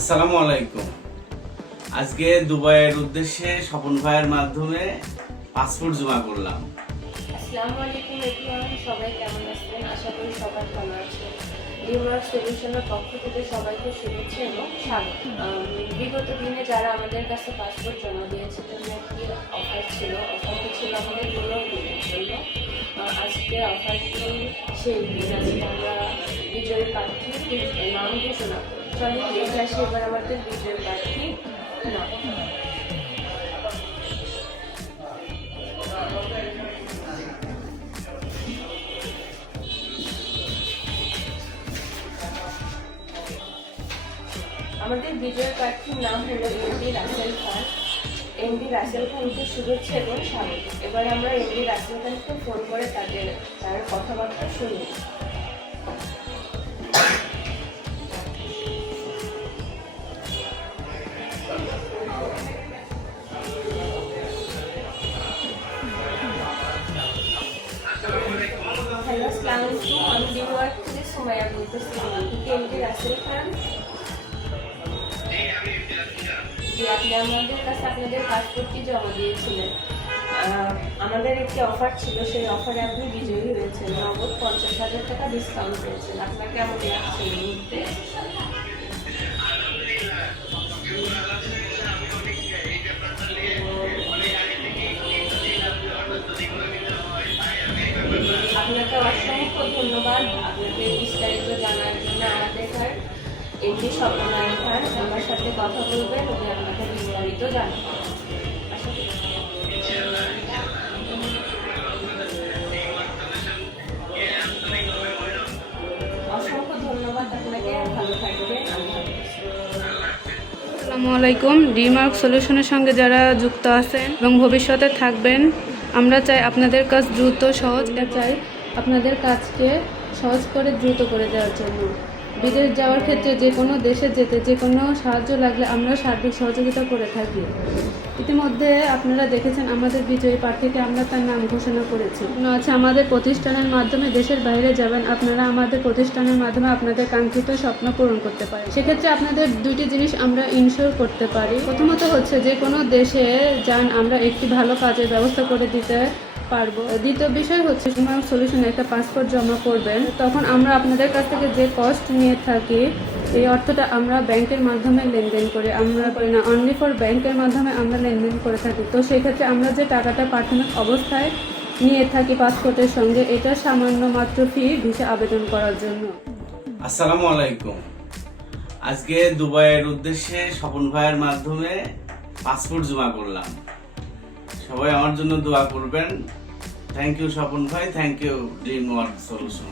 আসসালামু আলাইকুম। আজকে দুবাইয়ের উদ্দেশ্যে স্বপন ভাইয়ের মাধ্যমে পাসপোর্ট জমা করলাম। আসসালামু আলাইকুম এভরিওয়ান, সবাই কেমন আছেন? আশা করি সবাই ভালো আছেন। ডিমার্ক সলিউশনের পক্ষ থেকে সবাইকে শুভেচ্ছা এবং স্বাগত। বিগত দিনে যারা আমাদের কাছে পাসপোর্ট জমা দিয়েছিলেন একটি অফার ছিল, অফারটি ছিল আমাদের 15 দিনের জন্য। আজকে অফারটি সেই দিন, আজকে আমরা বিজয়ী প্রার্থীর নাম ঘোষণা করি। চলে দেখে আসি এবার আমাদের বিজয়ী প্রার্থী নাম। আমাদের বিজয় প্রার্থীর নাম হলো এমডি রাসেল খান। এমডি রাসেল খানকে শুভেচ্ছা এবং স্বাগত। এবার আমরা এমডি রাসেল খানকে ফোন করে তার কথাবার্তা শুনি। হ্যালো, আসসালামু আলাইকুম। আমি ডিমার্ক থেকে সুমাইয়া বলতেছি। এমডি রাসেল খান, আপনি আমাদের কাছে আপনাদের পাসপোর্টটি জমা দিয়েছিলেন। আমাদের একটি অফার ছিল, সেই অফারে আপনি বিজয়ী হয়েছেন। নগদ 50,000 টাকা ডিসকাউন্ট পেয়েছেন। আপনার কেমন লাগছে এই মুহূর্তে? আপনাকে অসংখ্য ধন্যবাদ। আপনাকে বিস্তারিত জানার জন্য আমাদের এমডি স্বপন খান আমার সাথে কথা বলবেন, উনি আপনাকে বিস্তারিত জানাবেন। অসংখ্য ধন্যবাদ আপনাকে, ভালো থাকবেন। আসসালামু আলাইকুম। ডিমার্ক সলিউশনের সঙ্গে যারা যুক্ত আছেন এবং ভবিষ্যতে থাকবেন, আমরা চাই আপনাদের কাজ দ্রুত সহজ, চাই আপনাদের কাজকে সহজ করে দ্রুত করে দেওয়ার জন্য। বিদেশ যাওয়ার ক্ষেত্রে যে কোনো দেশে যেতে যে কোনো সাহায্য লাগলে আমরা সার্বিক সহযোগিতা করে থাকি। ইতিমধ্যে আপনারা দেখেছেন আমাদের বিজয়ী প্রার্থীকে আমরা তার নাম ঘোষণা করেছি। আছে আমাদের প্রতিষ্ঠানের মাধ্যমে দেশের বাইরে যাবেন, আপনারা আমাদের প্রতিষ্ঠানের মাধ্যমে আপনাদের কাঙ্ক্ষিত স্বপ্ন পূরণ করতে পারেন। সেক্ষেত্রে আপনাদের দুইটি জিনিস আমরা ইনশিওর করতে পারি। প্রথমত হচ্ছে যে কোনো দেশে যান, আমরা একটি ভালো কাজের ব্যবস্থা করে দিতে পারবো। দ্বিতীয় বিষয় হচ্ছে ডিমার্ক সলিউশনে একটা পাসপোর্ট জমা করবেন, তখন আমরা আপনাদের কাছ থেকে যে কস্ট নিয়ে থাকি এই অর্থটা আমরা ব্যাংকের মাধ্যমে লেনদেন করি, আমরা করি না, অনলি ফর ব্যাংকের মাধ্যমে আমরা লেনদেন করে থাকি। তো সেক্ষেত্রে আমরা যে টাকাটা প্রাথমিক অবস্থায় নিয়ে থাকি পাসপোর্টের সঙ্গে, এটা সামান্য মাত্র ফি ভিসা আবেদন করার জন্য। আসসালামু আলাইকুম। আজকে দুবাইয়ের উদ্দেশ্যে স্বপন ভাইয়ের মাধ্যমে পাসপোর্ট জমা করলাম। সবাই আমার জন্য দোয়া করবেন। থ্যাংক ইউ স্বপন ভাই, থ্যাংক ইউ ডিমার্ক সলিউশন।